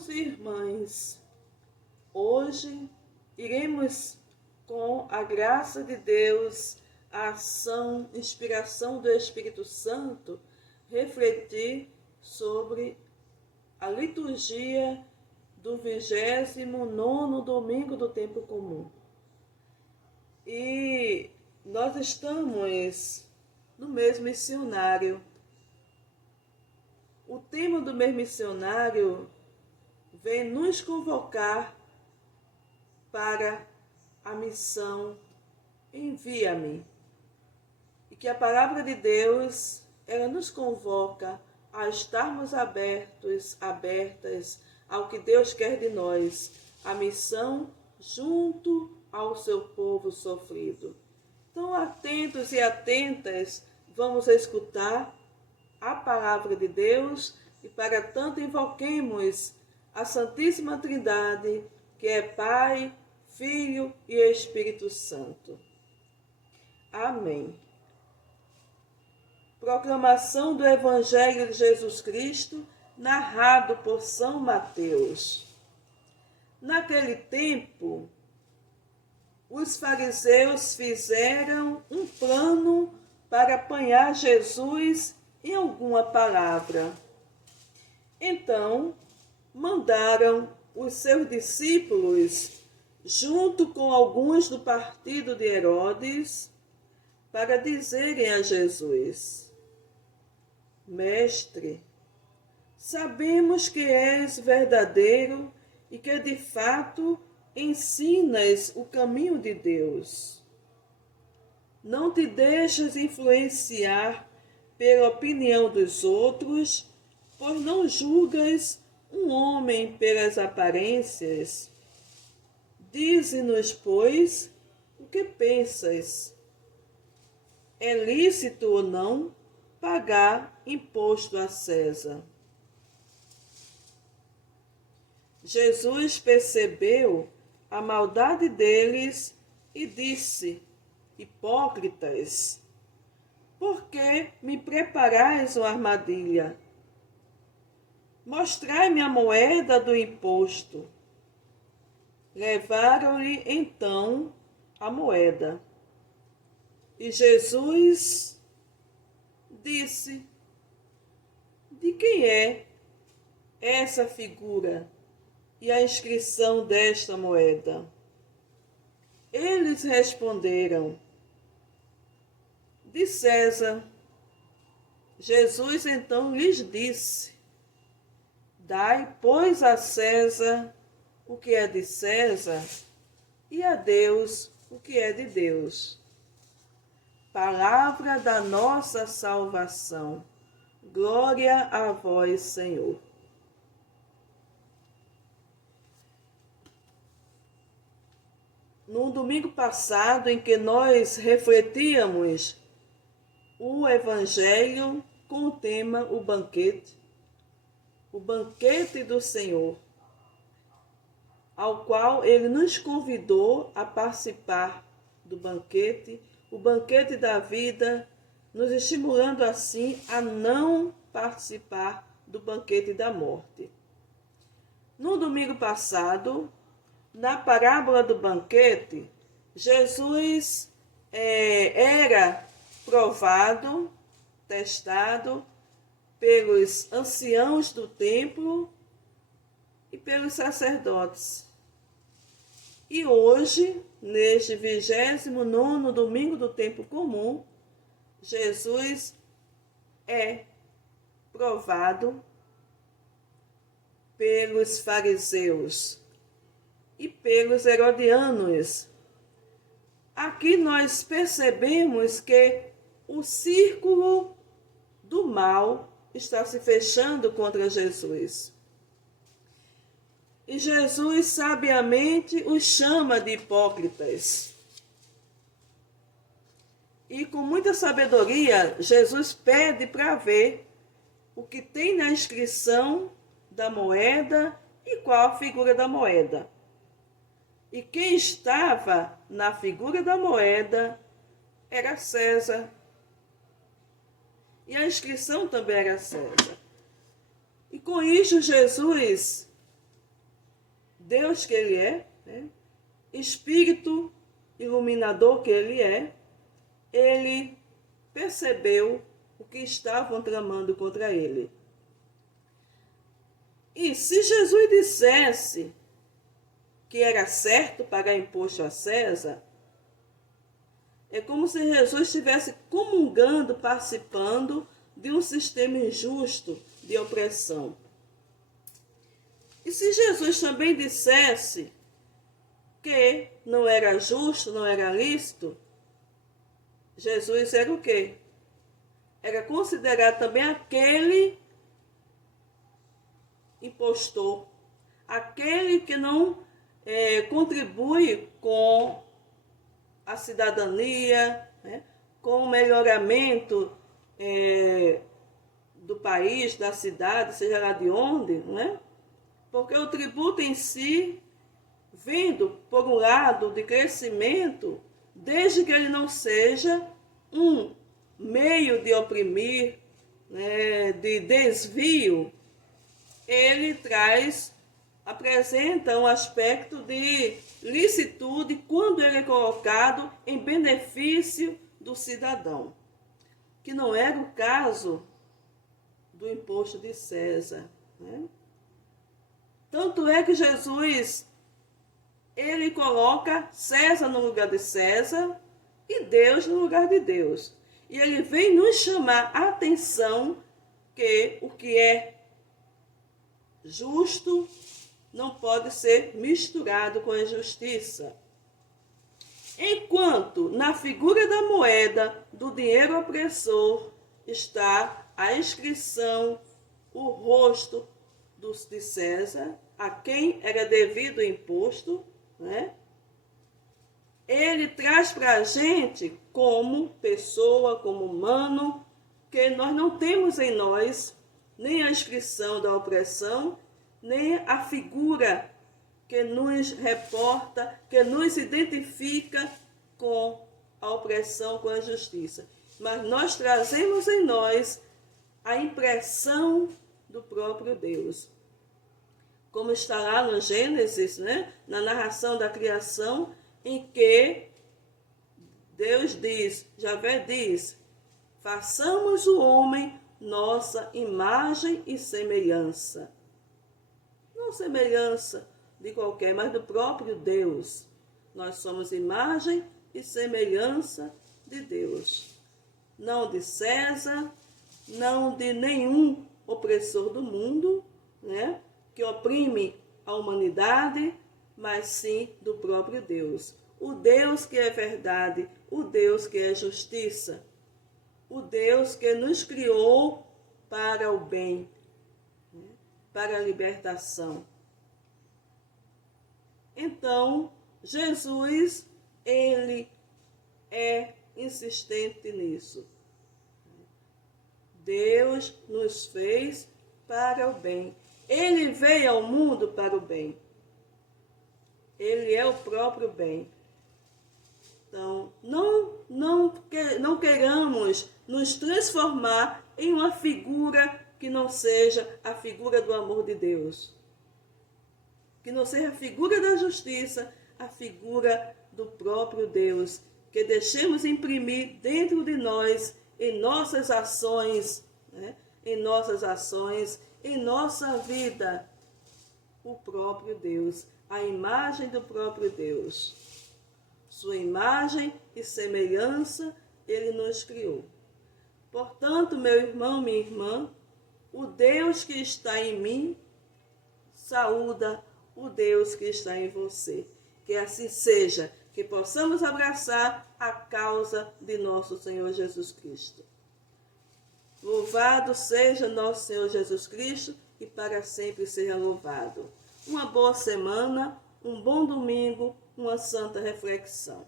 Irmãos e irmãs, hoje iremos, com a graça de Deus, a ação, inspiração do Espírito Santo, refletir sobre a liturgia do 29º domingo do tempo comum. E nós estamos no mês missionário. O tema do mês missionário vem nos convocar para a missão Envia-me. E que a palavra de Deus, ela nos convoca a estarmos abertas ao que Deus quer de nós, a missão junto ao seu povo sofrido. Então, atentos e atentas, vamos escutar a palavra de Deus e para tanto invoquemos a Santíssima Trindade, que é Pai, Filho e Espírito Santo. Amém. Proclamação do Evangelho de Jesus Cristo, narrado por São Mateus. Naquele tempo, os fariseus fizeram um plano para apanhar Jesus em alguma palavra. Então, mandaram os seus discípulos, junto com alguns do partido de Herodes, para dizerem a Jesus: Mestre, sabemos que és verdadeiro e que de fato ensinas o caminho de Deus. Não te deixas influenciar pela opinião dos outros, pois não julgas um homem pelas aparências. Dize-nos, pois, o que pensas. É lícito ou não pagar imposto a César? Jesus percebeu a maldade deles e disse: Hipócritas, por que me preparais uma armadilha? Mostrai-me a moeda do imposto. Levaram-lhe então a moeda. E Jesus disse: De quem é essa figura e a inscrição desta moeda? Eles responderam: De César. Jesus então lhes disse: Dai, pois, a César o que é de César e a Deus o que é de Deus. Palavra da nossa salvação. Glória a vós, Senhor. No domingo passado, em que nós refletíamos o Evangelho com o tema o banquete do Senhor, ao qual ele nos convidou a participar do banquete, o banquete da vida, nos estimulando assim a não participar do banquete da morte. No domingo passado, na parábola do banquete, Jesus era provado, testado pelos anciãos do templo e pelos sacerdotes. E hoje, neste 29º domingo do tempo comum, Jesus é provado pelos fariseus e pelos herodianos. Aqui nós percebemos que o círculo do mal está se fechando contra Jesus. E Jesus sabiamente os chama de hipócritas. E com muita sabedoria, Jesus pede para ver o que tem na inscrição da moeda e qual a figura da moeda. E quem estava na figura da moeda era César. E a inscrição também era César. E com isso Jesus Deus que ele é, né? Espírito iluminador que ele percebeu o que estavam tramando contra ele. E se Jesus dissesse que era certo pagar imposto a César, é como se Jesus estivesse comungando, participando de um sistema injusto de opressão. E se Jesus também dissesse que não era justo, não era lícito, Jesus era o quê? Era considerado também aquele impostor, aquele que não contribui com a cidadania, né, com o melhoramento do país, da cidade, seja lá de onde, né? Porque o tributo em si, vindo por um lado de crescimento, desde que ele não seja um meio de oprimir, né, de desvio, ele apresenta um aspecto de licitude quando ele é colocado em benefício do cidadão, que não era o caso do imposto de César, né? Tanto é que Jesus, ele coloca César no lugar de César e Deus no lugar de Deus. E ele vem nos chamar a atenção que o que é justo não pode ser misturado com a injustiça. Enquanto na figura da moeda do dinheiro opressor está a inscrição, o rosto de César, a quem era devido o imposto, né? Ele traz para a gente, como pessoa, como humano, que nós não temos em nós nem a inscrição da opressão, nem a figura que nos reporta, que nos identifica com a opressão, com a injustiça. Mas nós trazemos em nós a impressão do próprio Deus. Como está lá no Gênesis, né? Na narração da criação, em que Deus diz, Javé diz, façamos o homem nossa imagem e semelhança. Não semelhança de qualquer, mas do próprio Deus. Nós somos imagem e semelhança de Deus. Não de César, não de nenhum opressor do mundo, né, que oprime a humanidade, mas sim do próprio Deus. O Deus que é verdade, o Deus que é justiça, o Deus que nos criou para o bem, né, para a libertação. Então, Jesus, ele é insistente nisso. Deus nos fez para o bem. Ele veio ao mundo para o bem. Ele é o próprio bem. Então, não queiramos nos transformar em uma figura que não seja a figura do amor de Deus. Que não seja a figura da justiça, a figura do próprio Deus. Que deixemos imprimir dentro de nós, em nossas ações, né? Em nossa vida, o próprio Deus, a imagem do próprio Deus. Sua imagem e semelhança ele nos criou. Portanto, meu irmão, minha irmã, o Deus que está em mim saúda o Deus que está em você. Que assim seja, que possamos abraçar a causa de nosso Senhor Jesus Cristo. Louvado seja nosso Senhor Jesus Cristo e para sempre seja louvado. Uma boa semana, um bom domingo, uma santa reflexão.